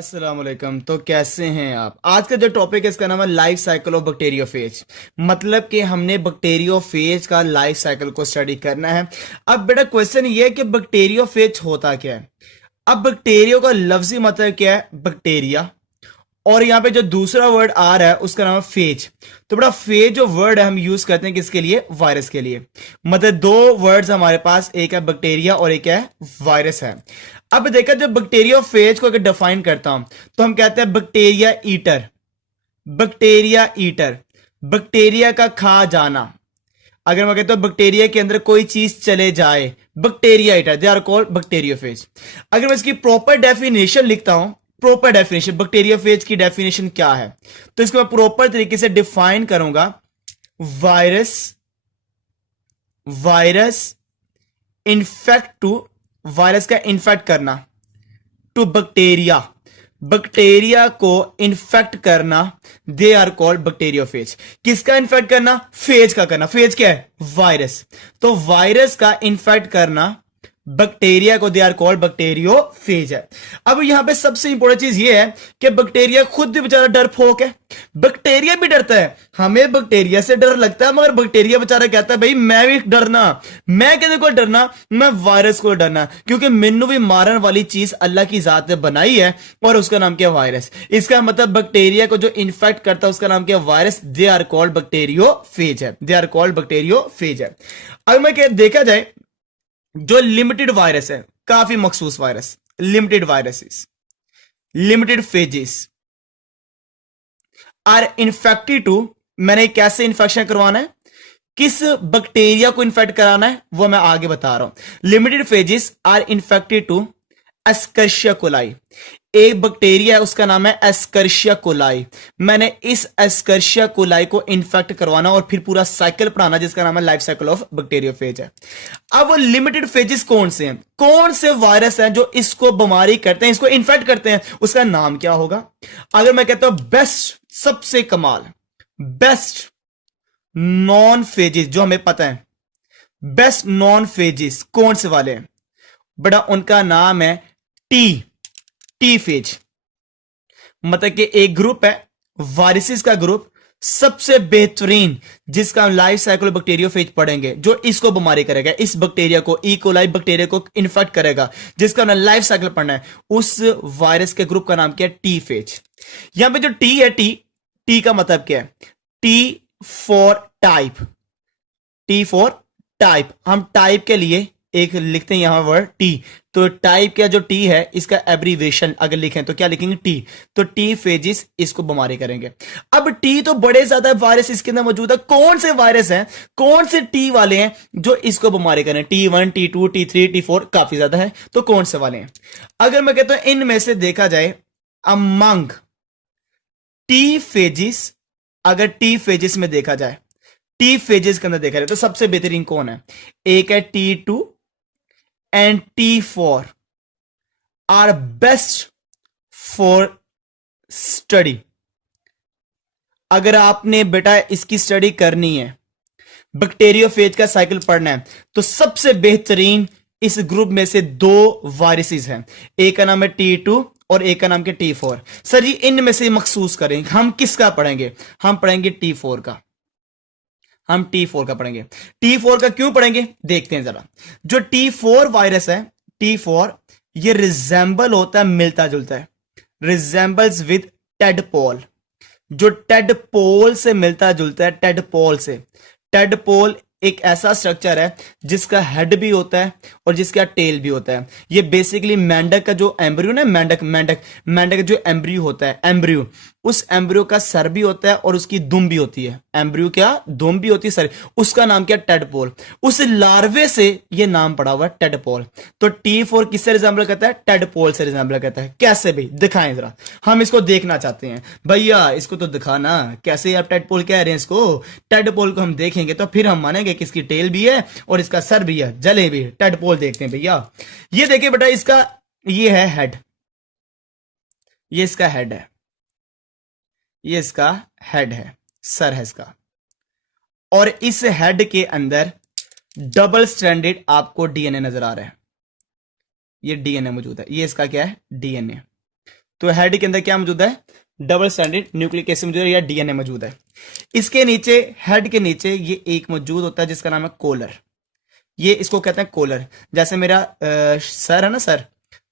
अस्सलाम वालेकुम। तो कैसे हैं आप? आज का जो टॉपिक है इसका नाम है लाइफ साइकिल ऑफ बैक्टीरियोफेज। मतलब कि हमने बैक्टीरियोफेज का लाइफ साइकिल को स्टडी करना है। अब बेटा क्वेश्चन ये है कि बैक्टीरियोफेज होता क्या है। अब बैक्टीरियो का लफ्जी मतलब क्या है? बैक्टीरिया। और यहां पे जो दूसरा वर्ड आ रहा है उसका नाम है फेज। तो बड़ा फेज जो वर्ड है हम यूज करते हैं किसके लिए? वायरस के लिए। मतलब दो वर्ड्स हमारे पास, एक है बैक्टीरिया और एक है वायरस है। अब देखा जब बैक्टीरिया फेज को अगर डिफाइन करता हूं तो हम कहते हैं bacteria eater. Bacteria eater, bacteria का खा जाना। अगर मैं कहता हूं बैक्टीरिया के अंदर कोई चीज चले जाए, bacteria eater, they are called bacteriophage. अगर मैं इसकी प्रॉपर डेफिनेशन लिखता हूं, प्रॉपर डेफिनेशन बैक्टीरियोफेज की डेफिनेशन क्या है, तो इसको मैं प्रॉपर तरीके से डिफाइन करूंगा। Virus, virus infect to, virus का इन्फेक्ट करना टू बैक्टीरिया, बैक्टीरिया को इन्फेक्ट करना, दे आर कॉल्ड बैक्टीरियोफेज। किसका इन्फेक्ट करना? फेज का करना। फेज क्या है? वायरस। तो वायरस का इन्फेक्ट करना बैक्टीरिया को, दे आर कॉल्ड बैक्टीरियोफेज है। अब यहां पे सबसे इंपॉर्टेंट चीज ये है कि बैक्टीरिया खुद भी बेचारा डरपोक है। बैक्टीरिया भी डरता है, हमें बैक्टीरिया से डर लगता है, मगर बैक्टीरिया बेचारा कहता है भाई मैं भी डरना, मैं किसी को डरना, मैं वायरस को डरना, क्योंकि मैनू भी मारन वाली चीज अल्लाह की जात ने बनाई है और उसका नाम क्या? वायरस। इसका मतलब बैक्टीरिया को जो इन्फेक्ट करता है उसका नाम क्या? Virus. They are called bacteriophage है, दे आर कॉल्ड बैक्टीरियोफेज है। अगर मैं देखा जाए जो लिमिटेड वायरस है, काफी मखसूस virus, limited viruses, limited phages are infected to, मैंने कैसे इन्फेक्शन करवाना है, किस बैक्टीरिया को इन्फेक्ट कराना है, वो मैं आगे बता रहा हूं। Limited phages are infected to Escherichia coli. एक बैक्टीरिया है उसका नाम है एस्कर्शिया कोलाई। मैंने इस एस्कर्शिया कोलाई को इन्फेक्ट करवाना और फिर पूरा साइकिल पढ़ाना जिसका नाम है लाइफ साइकिल ऑफ बैक्टीरियोफेज है। अब वो लिमिटेड फेजेस कौन से हैं, कौन से वायरस हैं जो इसको बीमारी करते हैं, इसको इन्फेक्ट करते हैं, उसका नाम क्या होगा? अगर मैं कहता हूं बेस्ट, सबसे कमाल, बेस्ट नॉन फेजेस जो हमें पता है, बेस्ट नॉन फेजेस कौन से वाले हैं बड़ा? उनका नाम है टी, टी फेज। मतलब कि एक ग्रुप है वायरसेस का ग्रुप, सबसे बेहतरीन, जिसका लाइफ साइकिल बैक्टीरियोफेज पढ़ेंगे, जो इसको बीमारी करेगा, इस बैक्टीरिया को, ई कोलाई बैक्टीरिया को इन्फेक्ट करेगा, जिसका हमने लाइफ साइकिल पढ़ना है, उस वायरस के ग्रुप का नाम क्या है? T phase. यहां पे जो टी है, टी, टी का मतलब क्या है? T for type, T for type. हम टाइप के लिए एक लिखते हैं यहां वर्ड टी, तो टाइप का जो टी है इसका एब्रीवेशन अगर लिखें तो क्या लिखेंगे? टी। तो टी फेजिस इसको बीमारी करेंगे। अब टी तो बड़े ज्यादा वायरस इसके अंदर मौजूद है, कौन से वायरस हैं, कौन से टी वाले हैं जो इसको बीमारी करें? T1, T2, T3, T4, काफी ज्यादा है, तो कौन से वाले हैं? अगर मैं कहता हूं इनमें से देखा जाए अमंग टी फेजिस, अगर टी फेजिस में देखा जाए, टी फेजेस के अंदर देखा जाए तो सबसे बेहतरीन कौन है? एक है T2 and T4 are best for study. अगर आपने बेटा इसकी स्टडी करनी है, बैक्टीरियोफेज का साइकिल पढ़ना है, तो सबसे बेहतरीन इस ग्रुप में से दो वायरसेस हैं, एक का नाम है T2 और एक का नाम है T4। सर जी इनमें से मखसूस करें, हम किसका पढ़ेंगे? हम पढ़ेंगे T4 का, हम T4 का पढ़ेंगे। T4 का क्यों पढ़ेंगे देखते हैं जरा। जो T4 वायरस है, T4 ये रिजेंबल होता है, मिलता जुलता है, रिजेंबल्स विद टेडपोल। जो टेडपोल से मिलता जुलता है, टेडपोल से। टेडपोल एक ऐसा स्ट्रक्चर है जिसका हेड भी होता है और जिसका टेल भी होता है। ये बेसिकली मेंढक का जो एम्ब्रियो ना, मेंढक मेंढक मेंढक का जो एम्ब्रियो होता है, एम्ब्रियो, उस एम्ब्रियो का सर भी होता है और उसकी दुम भी होती है। एम्ब्रियो क्या? दुम भी होती है, सर। उसका नाम क्या? टेडपोल। उस लार्वे से ये नाम पड़ा हुआ है टेडपोल। तो T4 किससे रिजेंबल करता है? टेडपोल से रिजेंबल करता है। कैसे भाई दिखाएं जरा, हम इसको देखना चाहते हैं। भैया इसको तो दिखाना, कैसे आप टेडपोल कह रहे हैं इसको? टेडपोल को हम देखेंगे तो फिर हम मानेंगे कि इसकी टेल भी है और इसका सर भी है, जले भी। टेडपोल देखते हैं भैया। ये देखिए बेटा, इसका ये है हेड, ये इसका हेड है, ये इसका हेड है, सर है इसका। और इस हेड के अंदर डबल स्ट्रैंडेड आपको डीएनए नजर आ रहा है, ये डीएनए मौजूद है। ये इसका क्या है? डीएनए। तो हेड के अंदर क्या मौजूद है, डबल स्ट्रैंडेड न्यूक्लिक एसिड मौजूद है या डीएनए मौजूद है। इसके नीचे, हेड के नीचे ये एक मौजूद होता है जिसका नाम है कोलर। ये इसको कहते हैं कोलर। जैसे मेरा सर है ना सर,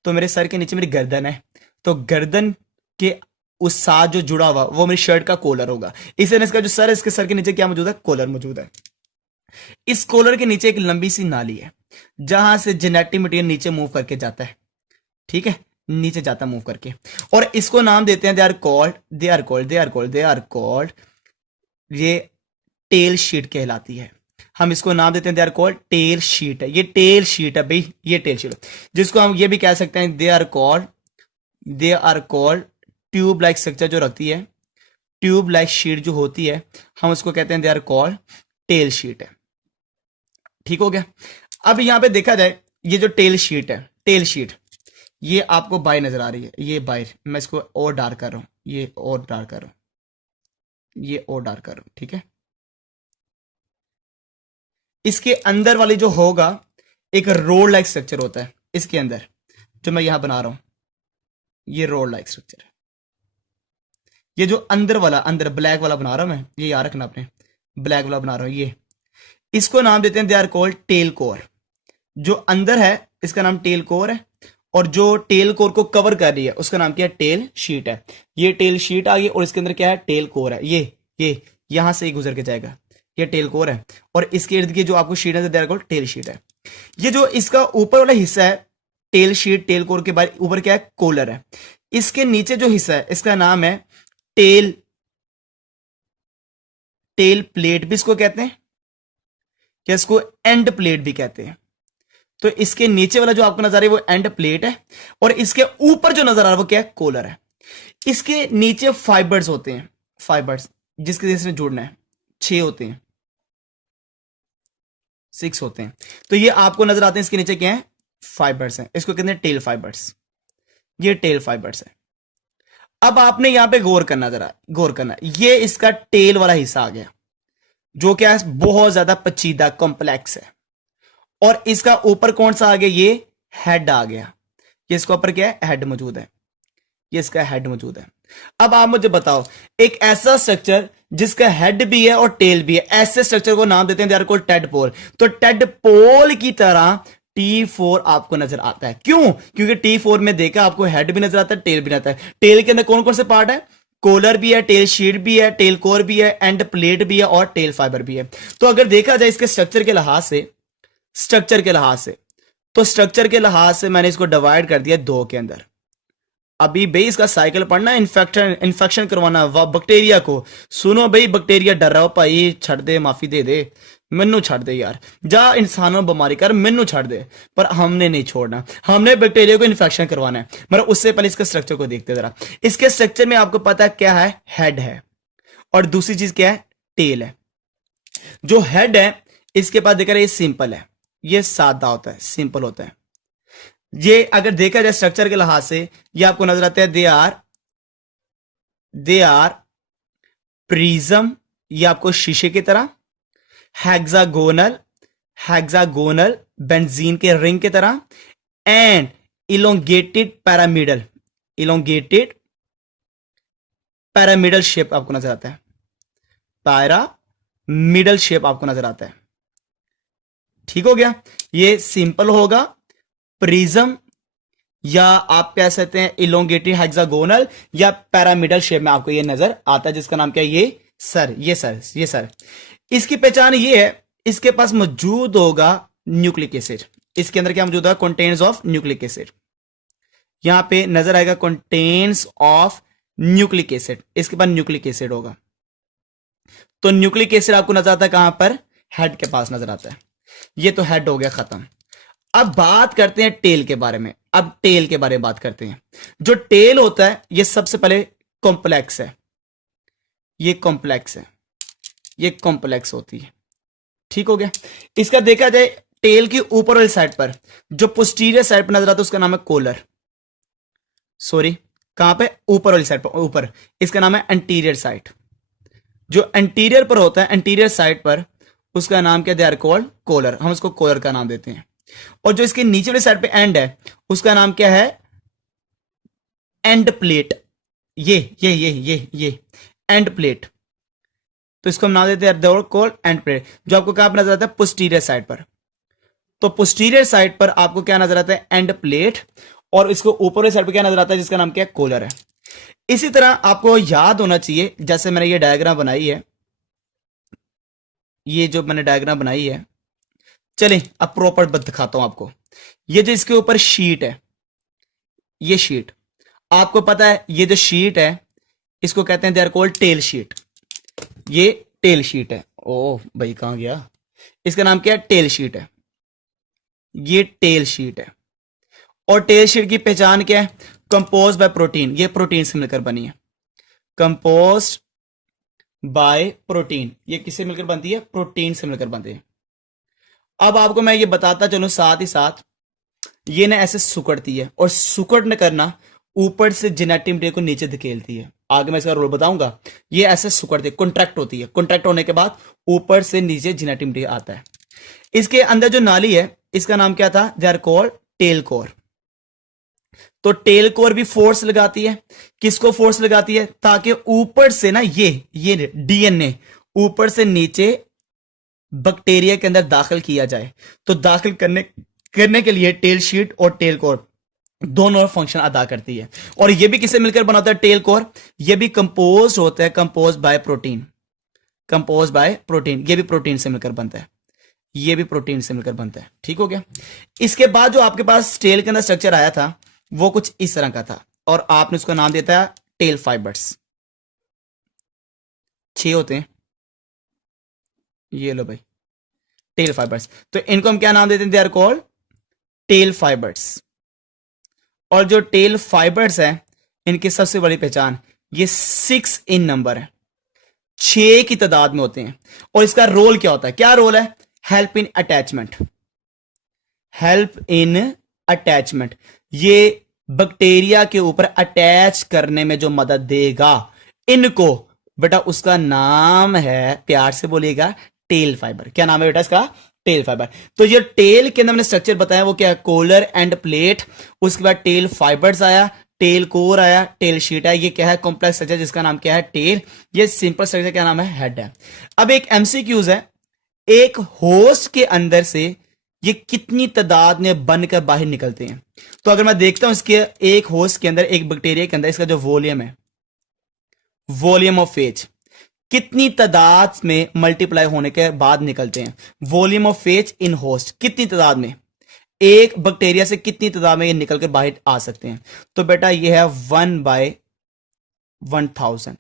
तो मेरे सर के नीचे मेरी गर्दन है, तो गर्दन के उस साथ जो जुड़ा हुआ वो मेरी शर्ट का कॉलर होगा। इसलिए इसका जो सर है, इसके सर के नीचे क्या मौजूद है, कॉलर मौजूद है। इस कॉलर के नीचे एक लंबी सी नाली है जहां से जेनेटिक मटेरियल नीचे मूव करके जाता है, ठीक है, नीचे जाता मूव करके, और इसको नाम देते हैं दे आर कॉल्ड ये टेल शीट कहलाती है। हम इसको नाम देते हैं they are called tail sheath है, ये टेल शीट है भाई, ये टेल शीट, जिसको हम ये भी कह सकते हैं they are called tube like structure जो रखती है, ट्यूब लाइक शीट जो होती है, हम उसको कहते हैं they are called tail sheath है। ठीक हो गया। अब यहां पे देखा जाए, ये जो टेल शीट है, टेल शीट ये आपको बाय नजर आ रही है, ये बाय, मैं इसको और डार्क कर रहा हूं, ये और डार्क कर रहा हूं, ये और डार्क कर रहा हूं, ठीक है। इसके अंदर वाली जो होगा एक रोड लाइक स्ट्रक्चर होता है इसके अंदर, जो मैं यहां बना रहा हूं, ये रोड लाइक स्ट्रक्चर है। ये जो अंदर वाला, अंदर ब्लैक वाला बना रहा हूं मैं, ये याद रखना आपने, ब्लैक वाला बना रहा हूं, ये इसको नाम देते हैं they are called tail core. जो अंदर है इसका नाम टेल कोर है, और जो टेल कोर को कवर कर रही है उसका नाम क्या है, टेल शीट है। ये टेल शीट आ गई और इसके अंदर क्या है, टेल कोर है। ये यहां से ही गुजर के जाएगा, ये टेल कोर है, और इसके इर्द की जो आपको शीट है they are called tail sheath है। ये जो इसका ऊपर वाला हिस्सा है टेल शीट, टेल कोर के बाद ऊपर क्या है, कोलर है। इसके नीचे जो हिस्सा है इसका नाम है टेल प्लेट भी इसको कहते हैं, क्या इसको एंड प्लेट भी कहते हैं। तो इसके नीचे वाला जो आपको नजर आ रहा है वो एंड प्लेट है, और इसके ऊपर जो नजर आ रहा है वो क्या है, कोलर है। इसके नीचे फाइबर्स होते हैं, फाइबर्स जिसके जैसे जुड़ना है, 6 होते हैं, 6 होते हैं। तो ये आपको नजर आते हैं, इसके नीचे क्या है, फाइबर्स हैं, इसको कहते हैं टेल फाइबर्स, ये टेल फाइबर्स है। अब आपने यहां पे गौर करना, जरा गौर करना, ये इसका टेल वाला हिस्सा आ गया जो क्या है, बहुत ज्यादा पेचीदा कॉम्प्लेक्स है, और इसका ऊपर कौन सा आ गया, ये हेड आ गया। ये इसके ऊपर क्या है, हेड मौजूद है, ये इसका हेड मौजूद है। अब आप मुझे बताओ, एक ऐसा स्ट्रक्चर जिसका हेड भी है और टेल भी है, ऐसे स्ट्रक्चर को नाम देते हैं दे आर कॉल्ड टेडपोल। तो टेडपोल की तरह T4 आपको नजर आता है। क्यों? क्योंकि T4 में देखा आपको हेड भी नजर आता है, टेल भी नजर आता है। टेल के अंदर कौन कौन से पार्ट है, कोलर भी है, टेल शीट भी है, टेल कोर भी है, एंड प्लेट भी है, और टेल फाइबर भी है। तो अगर देखा जाए इसके स्ट्रक्चर के लिहाज से, तो स्ट्रक्चर के लिहाज से मैंने इसको डिवाइड कर दिया 2 के अंदर। अभी भाई इसका साइकिल पढ़ना, इन्फेक्शन करवाना बैक्टीरिया को। सुनो भाई, बैक्टीरिया डर रहा हो भाई, छड़ दे, माफी दे दे, मैनू छड़ दे यार, जा इंसानों बीमारी कर, मैनू छड़ दे। पर हमने नहीं छोड़ना, हमने बैक्टीरिया को इन्फेक्शन करवाना है। मगर उससे पहले इसके स्ट्रक्चर को देखते जरा। इसके स्ट्रक्चर में आपको पता है क्या है, हेड है, और दूसरी चीज क्या है, टेल है। जो हेड है इसके पास देखा, ये सिंपल है, ये सादा होता है, सिंपल होता है। ये अगर देखा जाए स्ट्रक्चर के लिहाज से, ये आपको नजर आता है दे आर प्रिज्म, ये आपको शीशे की तरह, हेक्सागोनल बेंजीन के रिंग की तरह, एंड इलोंगेटेड पैरामिडल शेप आपको नजर आता है, पैरामिडल शेप आपको नजर आता है। ठीक हो गया। ये सिंपल होगा प्रिज्म, या आप कह सकते हैं इलोंगेटेड हेक्सागोनल, या पैरामिडल शेप में आपको ये नजर आता है, जिसका नाम क्या है, ये सर। इसकी पहचान ये है, इसके पास मौजूद होगा न्यूक्लिक एसिड। इसके अंदर क्या मौजूद है, कंटेन्स ऑफ न्यूक्लिक एसिड। यहां पे नजर आएगा कंटेन्स ऑफ न्यूक्लिक एसिड, इसके पास न्यूक्लिक एसिड होगा। तो न्यूक्लिक एसिड आपको नजर आता है कहां पर, हेड के पास नजर आता है। ये तो हेड हो गया खत्म। अब बात करते हैं टेल के बारे में। अब टेल के बारे में बात करते हैं। जो टेल होता है ये सबसे पहले कॉम्प्लेक्स है, ये कॉम्प्लेक्स होती है। ठीक हो गया। इसका देखा जाए टेल की ऊपर वाली साइड पर, जो पोस्टीरियर साइड पर नजर आता है उसका नाम है कोलर। सॉरी, कहां पे, ऊपर वाली साइड पर, ऊपर, इसका नाम है एंटीरियर साइड। जो एंटीरियर पर होता है, एंटीरियर साइड पर, उसका नाम क्या, दे आर कॉल्ड कोलर, हम उसको कोलर का नाम देते हैं। और जो इसके नीचे वाली साइड पे एंड है उसका नाम क्या है, एंड प्लेट, ये एंड प्लेट, तो इसको हम नाम देते हैं दे कॉल्ड एंड प्लेट, जो आपको कहां पर नजर आता है, पोस्टीरियर साइड पर। तो पोस्टीरियर साइड पर आपको क्या नजर आता है, एंड प्लेट, और इसको ऊपर वाली साइड पर क्या नजर आता है, जिसका नाम क्या है, कॉलर है। इसी तरह आपको याद होना चाहिए, जैसे मैंने ये डायग्राम बनाई है, ये जो मैंने डायग्राम बनाई है, चलें अब प्रॉपर दिखाता हूं आपको। ये जो इसके ऊपर शीट है, ये शीट आपको पता है, ये जो शीट है इसको कहते हैं they are called tail sheath. ये टेल शीट है, ओह भाई कहां गया, इसका नाम क्या है, टेल शीट है। ये टेल शीट है, और टेल शीट की पहचान क्या है, कंपोज बाय प्रोटीन, ये प्रोटीन से मिलकर बनी है, कंपोज बाय प्रोटीन, ये किससे मिलकर बनती है, प्रोटीन से मिलकर बनती है। अब आपको मैं ये बताता चलूं साथ ही साथ, ये ना ऐसे सुकड़ती है, और सुकड़ न करना ऊपर से जेनेटिक मटेरियल को नीचे धकेलती है, आगे मैं इसका रोल बताऊंगा। ये ऐसे सुकड़ती है, कॉन्ट्रैक्ट होती है, कॉन्ट्रैक्ट होने के बाद ऊपर से नीचे जेनेटिक मटेरियल आता है। इसके अंदर जो नाली है, इसका नाम क्या था, they are called tail core. तो टेल कोर भी फोर्स लगाती है, किसको फोर्स लगाती है, ताकि ऊपर से ना ये डीएनए ऊपर से नीचे बैक्टीरिया के अंदर दाखिल किया जाए। तो दाखिल करने के लिए टेल शीट और टेल कोर दोनों फंक्शन अदा करती है। और ये भी किससे मिलकर बना होता है, टेल कोर, ये भी कंपोज होता है, compose bye protein, compose bye protein, ये भी प्रोटीन से मिलकर बनता है, ये भी प्रोटीन से मिलकर बनता है। ठीक हो गया। इसके बाद जो आपके पास टेल के अंदर स्ट्रक्चर आया था वो कुछ इस तरह का था, और आपने उसका नाम देता है टेल फाइबर्स। 6 होते हैं, ये लो भाई टेल फाइबर्स। तो इनको हम क्या नाम देते हैं, they are called tail fibres. और जो टेल फाइबर्स है, इनकी सबसे बड़ी पहचान, ये 6 इन नंबर है, 6 की तादाद में होते हैं। और इसका रोल क्या होता है, क्या रोल है, help in attachment, help in attachment, ये बैक्टीरिया के ऊपर अटैच करने में जो मदद देगा इनको, बेटा उसका नाम है, प्यार से बोलिएगा, टेल फाइबर। क्या नाम है बेटा इसका, टेल फाइबर। तो ये टेल के अंदर मैंने स्ट्रक्चर बताया वो क्या है, कोलर एंड प्लेट, उसके बाद टेल फाइबर्स आया, टेल कोर आया, टेल शीट है, ये क्या है, कॉम्प्लेक्स स्ट्रक्चर जिसका नाम क्या है, टेल। ये सिंपल स्ट्रक्चर क्या नाम है, हेड है। अब एक एमसीक्यूज है, एक होस्ट के अंदर से ये कितनी तादाद में बनकर बाहर निकलते हैं। तो अगर मैं देखता हूं इसके एक होस्ट के अंदर, एक बैक्टीरिया के अंदर, इसका जो वॉल्यूम है, वॉल्यूम ऑफ फेज, कितनी तादाद में मल्टीप्लाई होने के बाद निकलते हैं, volume of phase in host, कितनी तादाद में, एक बैक्टीरिया से कितनी तादाद में ये निकलकर बाहर आ सकते हैं। तो बेटा ये है 1/1000,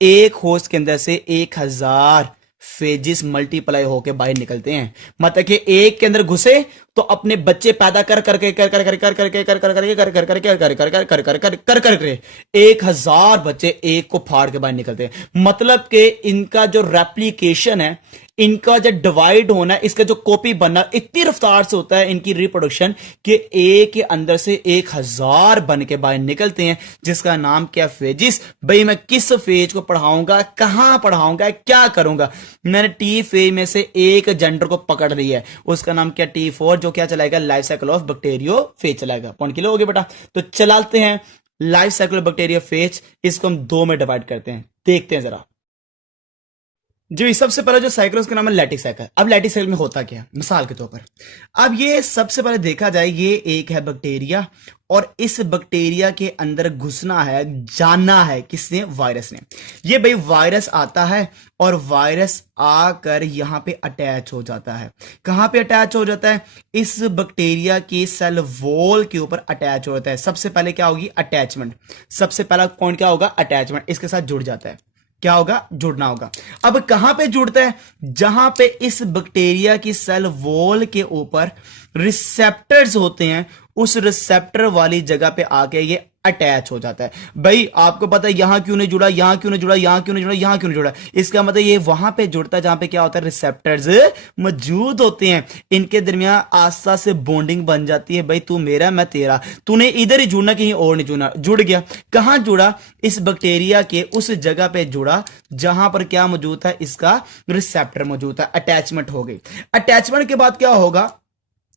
एक होस्ट के अंदर से 1000 फेजिस मल्टीप्लाई होकर बाहर निकलते हैं। मतलब कि एक के अंदर घुसे तो अपने बच्चे पैदा कर करके कर कर कर कर करके कर कर करके कर कर करके कर कर कर कर कर कर कर कर 1000 बच्चे एक को फाड़ के बाहर निकलते हैं। मतलब कि इनका जो रेप्लिकेशन है, इनका जो डिवाइड होना है, इसका जो कॉपी बनना इतनी रफ्तार से होता है इनकी रिप्रोडक्शन, कि एक के अंदर से 1000 बन के बाहर निकलते हैं, जिसका नाम क्या, फेजिस। भाई मैं किस फेज को पढ़ाऊंगा, कहां पढ़ाऊंगा, क्या करूंगा, मैंने टी फेज में से एक जेंडर को पकड़ लिया है, उसका नाम क्या, T4, जो क्या चलाएगा, life cycle of bacterio phase चलाएगा। पॉइंट क्लियर हो गया बेटा। तो चलाते हैं life cycle of bacteria phase, इसको हम 2 में डिवाइड करते हैं, देखते हैं जरा। जी सबसे पहले जो साइकिल उसका नाम है लैटिस साइकिल। अब लैटिस साइकिल में होता क्या है, मिसाल के तौर पर अब ये सबसे पहले देखा जाए, ये एक है बैक्टीरिया, और इस बैक्टीरिया के अंदर घुसना है, जाना है किसने, वायरस ने। ये भाई वायरस आता है, और वायरस आकर यहां पे अटैच हो जाता है। कहां पे अटैच हो जाता है, इस बैक्टीरिया की सेल वॉल के ऊपर अटैच हो जाता है। सबसे पहले क्या होगी, अटैचमेंट, सबसे पहला पॉइंट क्या होगा, अटैचमेंट, इसके साथ जुड़ जाता है, क्या होगा, जुड़ना होगा। अब कहां पे जुड़ता है, जहां पे इस बैक्टीरिया की सेल वॉल के ऊपर रिसेप्टर्स होते हैं, उस रिसेप्टर वाली जगह पे आके ये अटैच हो जाता है। भाई आपको पता है यहां क्यों नहीं जुड़ा, यहां क्यों नहीं जुड़ा, यहां क्यों नहीं जुड़ा, यहां क्यों नहीं जुड़ा, इसका मतलब ये वहां पे जुड़ता है जहां पे क्या होता है, रिसेप्टर्स मौजूद होते हैं, इनके दरमियान आस्था से बॉन्डिंग बन जाती है। भाई तू मेरा मैं तेरा, तूने इधर ही जुड़ना, कहीं और नहीं जुड़ना, जुड़ गया। कहां जुड़ा, इस बैक्टीरिया के उस जगह पे जुड़ा जहां पर क्या मौजूद था, इसका रिसेप्टर मौजूद था, अटैचमेंट हो गई। अटैचमेंट के बाद क्या होगा,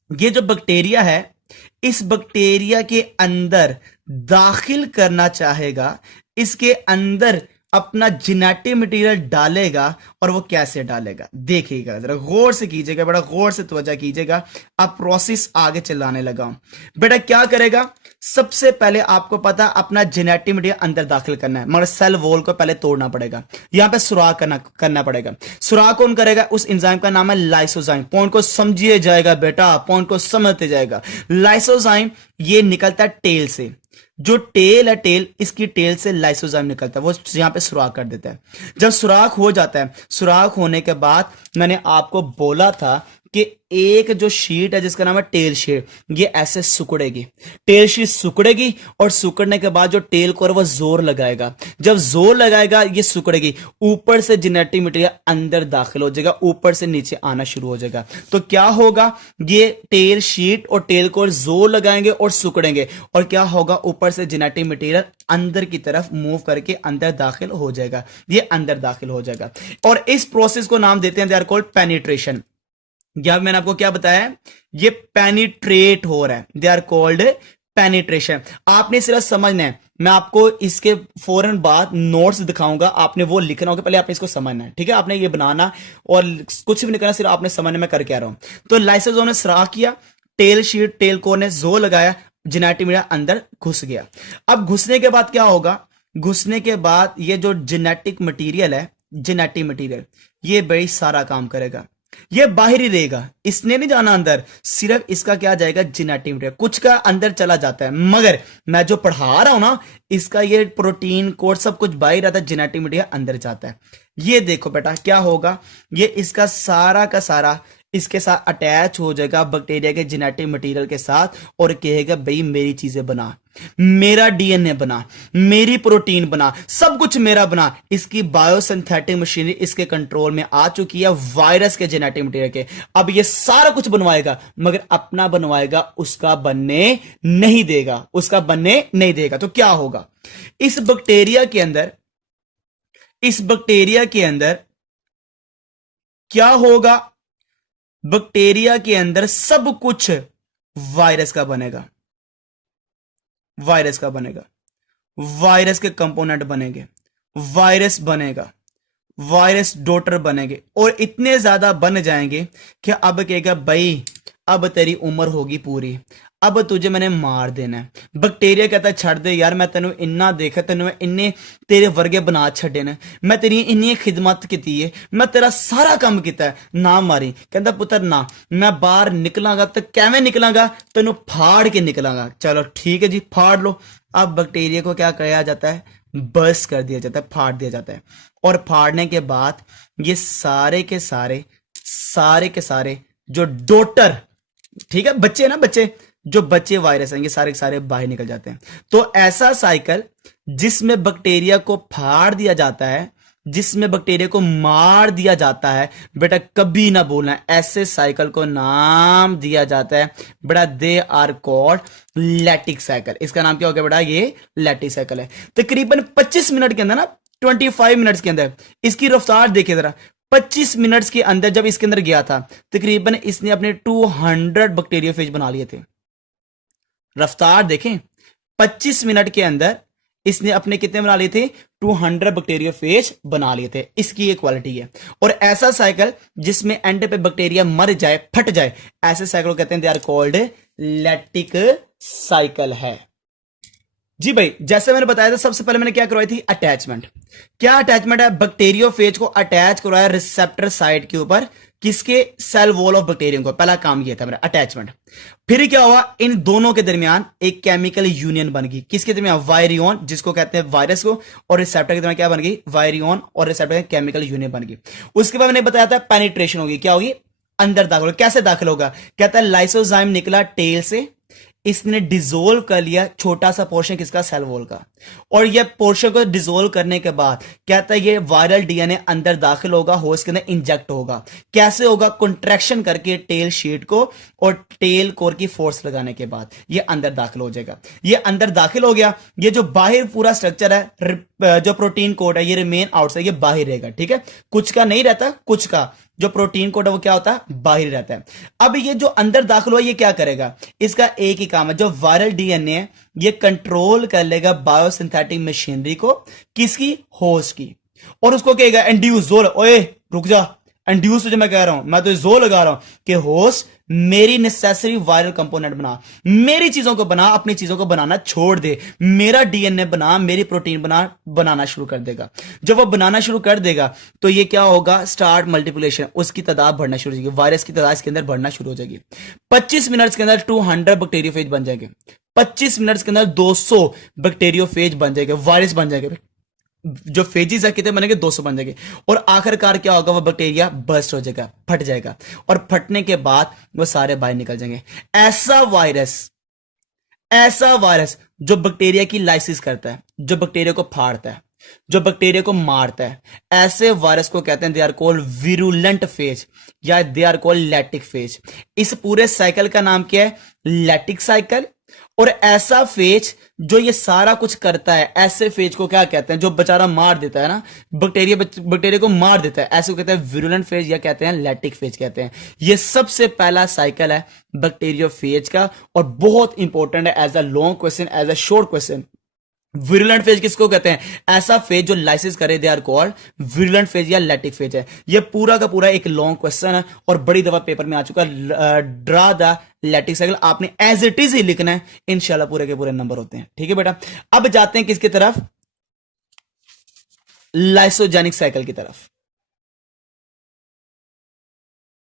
ये जो बैक्टीरिया है, इस बैक्टीरिया के अंदर दाखिल करना चाहेगा, इसके अंदर अपना जेनेटिक मटेरियल डालेगा। और वो कैसे डालेगा देखिएगा, जरा गौर से कीजिएगा, बड़ा गौर से तवज्जो कीजिएगा। अब प्रोसेस आगे चलाने लगा हूं। बेटा क्या करेगा, सबसे पहले आपको पता अपना जेनेटिक मटेरियल अंदर दाखिल करना है, मगर सेल वॉल को पहले तोड़ना पड़ेगा, यहां पे सुराख करना पड़ेगा। सुराख कौन करेगा, उस एंजाइम का नाम है लाइसोजाइम। पॉइंट को समझिए जाएगा बेटा, पॉइंट को समझते जाएगा। लाइसोजाइम ये निकलता है टेल से, जो टेल है, टेल, इसकी टेल से लाइसोजाइम निकलता है, वो यहां पे सुराख कर देता है। जब सुराख हो जाता है, सुराख होने के बाद मैंने आपको बोला था कि एक जो शीट है जिसका नाम है टेल शीट, ये ऐसे सिकुड़ेगी, टेल शीट सिकुड़ेगी, और सिकुड़ने के बाद जो टेल को वो जोर लगाएगा, जब जोर लगाएगा ये सिकुड़ेगी, ऊपर से जेनेटिक मटेरियल अंदर दाखिल हो जाएगा, ऊपर से नीचे आना शुरू हो जाएगा। तो क्या होगा, ये टेल शीट और टेल को जोर लगाएंगे और सिकुड़ेंगे, और क्या होगा, ऊपर से जेनेटिक मटेरियल अंदर की तरफ मूव करके अंदर दाखिल हो जाएगा, ये अंदर दाखिल हो जाएगा। और इस प्रोसेस को नाम देते हैं, दे आर कॉल्ड पेनिट्रेशन। या मैंने आपको क्या बताया, ये पेनिट्रेट हो रहा है, दे आर कॉल्ड पेनिट्रेशन। आपने सिर्फ समझना है, मैं आपको इसके फौरन बाद नोट्स दिखाऊंगा, आपने वो लिखना होगा, पहले आपने इसको समझना है, ठीक है। आपने ये बनाना और कुछ भी नहीं करना, सिर्फ आपने समझना, मैं करके आ रहा हूं। तो लाइसोसोम ने सुराख किया, टेल शीट, टेल कोर ने जोर लगाया, जेनेटिक मटेरियल अंदर घुस गया। अब घुसने के बाद क्या होगा, घुसने के बाद ये जो जेनेटिक मटेरियल है, जेनेटिक मटेरियल ये बड़ी सारा काम करेगा, ये बाहर ही रहेगा, इसने नहीं जाना अंदर, सिर्फ इसका क्या जाएगा, जेनेटिक मटेरियल, कुछ का अंदर चला जाता है, मगर मैं जो पढ़ा रहा हूं ना, इसका ये प्रोटीन कोड सब कुछ बाहर रहता है, जेनेटिक मटेरियल अंदर जाता है। ये देखो बेटा क्या होगा, ये इसका सारा का सारा इसके साथ अटैच हो जाएगा बैक्टीरिया के जेनेटिक मटेरियल के साथ, और कहेगा भाई मेरी चीजें बना, मेरा डीएनए बना, मेरी प्रोटीन बना, सब कुछ मेरा बना। इसकी बायोसिंथेटिक मशीनरी इसके कंट्रोल में आ चुकी है, वायरस के जेनेटिक मटेरियल के। अब ये सारा कुछ बनवाएगा, मगर अपना बनवाएगा, उसका बनने नहीं देगा, उसका बनने नहीं देगा। तो क्या होगा, इस बैक्टीरिया के अंदर, इस बैक्टीरिया के अंदर क्या होगा, बैक्टीरिया के अंदर सब कुछ वायरस का बनेगा, वायरस का बनेगा, वायरस के कंपोनेंट बनेंगे, वायरस बनेगा, वायरस डॉटर बनेंगे, और इतने ज्यादा बन जाएंगे कि अब कहेगा भाई अब तेरी उम्र होगी पूरी, अब तुझे मैंने मार देना है। बैक्टीरिया कहता है छड़ दे यार, मैं तेन इन्ना देखा, तेन मैं इन्ने तेरे वर्गे बना छड़े ने, मैं तेरी इन्नी खिदमत की है, मैं तेरा सारा काम किया है, ना मारी। कहता पुत्र ना, मैं बाहर निकलांगा तो कैਵੇਂ निकलांगा, तेन फाड़ के निकलांगा। चलो ठीक है जी, फाड़ लो। अब बैक्टीरिया को क्या किया जाता है, बस कर दिया जाता है, फाड़ दिया जाता है। और फाड़ने के बाद ये सारे के सारे, सारे के सारे जो डॉटर, ठीक है, बच्चे ना, बच्चे, जो बच्चे वायरस हैं, ये सारे के सारे बाहर निकल जाते हैं। तो ऐसा साइकिल जिसमें बैक्टीरिया को फाड़ दिया जाता है, जिसमें बैक्टीरिया को मार दिया जाता है, बेटा कभी ना बोलना, ऐसे साइकिल को नाम दिया जाता है बेटा, they are called lactic cycle. इसका नाम क्या हो गया बेटा, ये लैक्टिक साइकिल है। तकरीबन 25 मिनट के अंदर ना, 25 मिनट्स के अंदर इसकी रफ्तार देखिए जरा, 25 मिनट्स के अंदर जब इसके अंदर गया था, तकरीबन इसने अपने 200 बैक्टीरियोफेज बना लिए थे। रफ्तार देखें, 25 मिनट के अंदर इसने अपने कितने बना लिए थे, 200 बैक्टीरियोफेज बना लिए थे। इसकी ये क्वालिटी है। और ऐसा साइकिल जिसमें एंड पे बैक्टीरिया मर जाए, फट जाए, ऐसे साइकिल को कहते हैं they are called lactic cycle है। जी भाई, जैसे मैंने बताया था, सबसे पहले मैंने क्या करवाई थी, अटैचमेंट। क्या अटैचमेंट है, बैक्टीरियोफेज को अटैच करवाया रिसेप्टर साइट के ऊपर, किसके, सेल वॉल ऑफ बैक्टीरियम को। पहला काम यह था मेरा, अटैचमेंट। फिर क्या हुआ, इन दोनों के दरमियान एक केमिकल यूनियन बन गई, किसके दरमियान, वायरियन, जिसको कहते हैं वायरस को, और रिसेप्टर के दरमियान क्या बन गई, वायरियन और रिसेप्टर केमिकल यूनियन बन गई। उसके बाद मैंने बताया था पेनिट्रेशन होगी, क्या होगी, अंदर दाखिल होगा। कैसे दाखिल होगा, कहता है लाइसोजाइम निकला टेल से, इसने डिसोल्व कर लिया छोटा सा पोर्शन किसका, सेल वॉल का, और ये पोर्शन को डिसोल्व करने के बाद कहता है ये वायरल डीएनए अंदर दाखिल होगा, होस्ट के अंदर इंजेक्ट होगा। कैसे होगा, कंट्रैक्शन करके टेल शीट को और टेल कोर की फोर्स लगाने के बाद ये अंदर दाखिल हो जाएगा। ये अंदर दाखिल हो गया, ये जो बाहर पूरा स्ट्रक्चर है, जो प्रोटीन कोड है, ये रिमेन आउटसाइड, ये बाहर रहेगा, ठीक है, कुछ का नहीं रहता, कुछ का जो प्रोटीन कोड है वो क्या होता है, बाहर रहता है। अब ये जो अंदर दाखिल हुआ ये क्या करेगा, इसका एक ही काम है, जो वायरल डीएनए है ये कंट्रोल कर लेगा बायोसिंथेटिक मशीनरी को, किसकी, होस्ट की, और उसको कहेगा इंड्यूस, जोर, ओए रुक जा, इंड्यूस जो मैं कह रहा हूं, मैं तो जोर लगा रहा हूं कि होस्ट मेरी नेसेसरी वायरल कंपोनेंट बना, मेरी चीजों को बना, अपनी चीजों को बनाना छोड़ दे, मेरा डीएनए बना, मेरी प्रोटीन बनाना शुरू कर देगा। जब वो बनाना शुरू कर देगा तो ये क्या होगा, स्टार्ट मल्टीप्लिकेशन, उसकी तादाद बढ़ना शुरू हो जाएगी, वायरस की तादाद इसके अंदर बढ़ना शुरू हो जाएगी। 25 मिनट्स के अंदर 200 बैक्टीरियोफेज बन जाएंगे, 25 मिनट्स के अंदर 200 बैक्टीरियोफेज बन जाएंगे, वायरस बन जाएंगे, जो फेजिस है कितने बनेंगे, 200 बन जाएंगे, और आखिरकार क्या होगा, वो बैक्टीरिया बर्स्ट हो जाएगा, फट जाएगा, और फटने के बाद वो सारे बाहर निकल जाएंगे। ऐसा वायरस जो बैक्टीरिया की लाइसिस करता है, जो बैक्टीरिया को फाड़ता है, जो बैक्टीरिया को मारता है, ऐसे वायरस को कहते हैं they are called virulent phage या they are called lytic phage. इस पूरे साइकिल का नाम क्या है, लैटिक साइकिल। और ऐसा फेज जो ये सारा कुछ करता है, ऐसे फेज को क्या कहते हैं, जो बेचारा मार देता है ना, बैक्टीरिया को मार देता है, ऐसे को कहते हैं विरुलेंट फेज या कहते हैं लैटिक फेज कहते हैं। ये सबसे पहला साइकिल है बैक्टीरियोफेज का, और बहुत इंपॉर्टेंट है as a long question, as a short question. Virulent phage किसको कहते हैं, ऐसा फेज जो लाइसिस करे, they are called virulent phage या लैटिक फेज है। ये पूरा का पूरा एक लॉन्ग क्वेश्चन है और बड़ी दफा पेपर में आ चुका है। ड्रा द लैटिक साइकिल आपने एज इट इज ही लिखना है, इंशाल्लाह पूरे के पूरे नंबर होते हैं, ठीक है बेटा। अब जाते हैं किसकी तरफ, लाइसोजेनिक साइकिल की तरफ।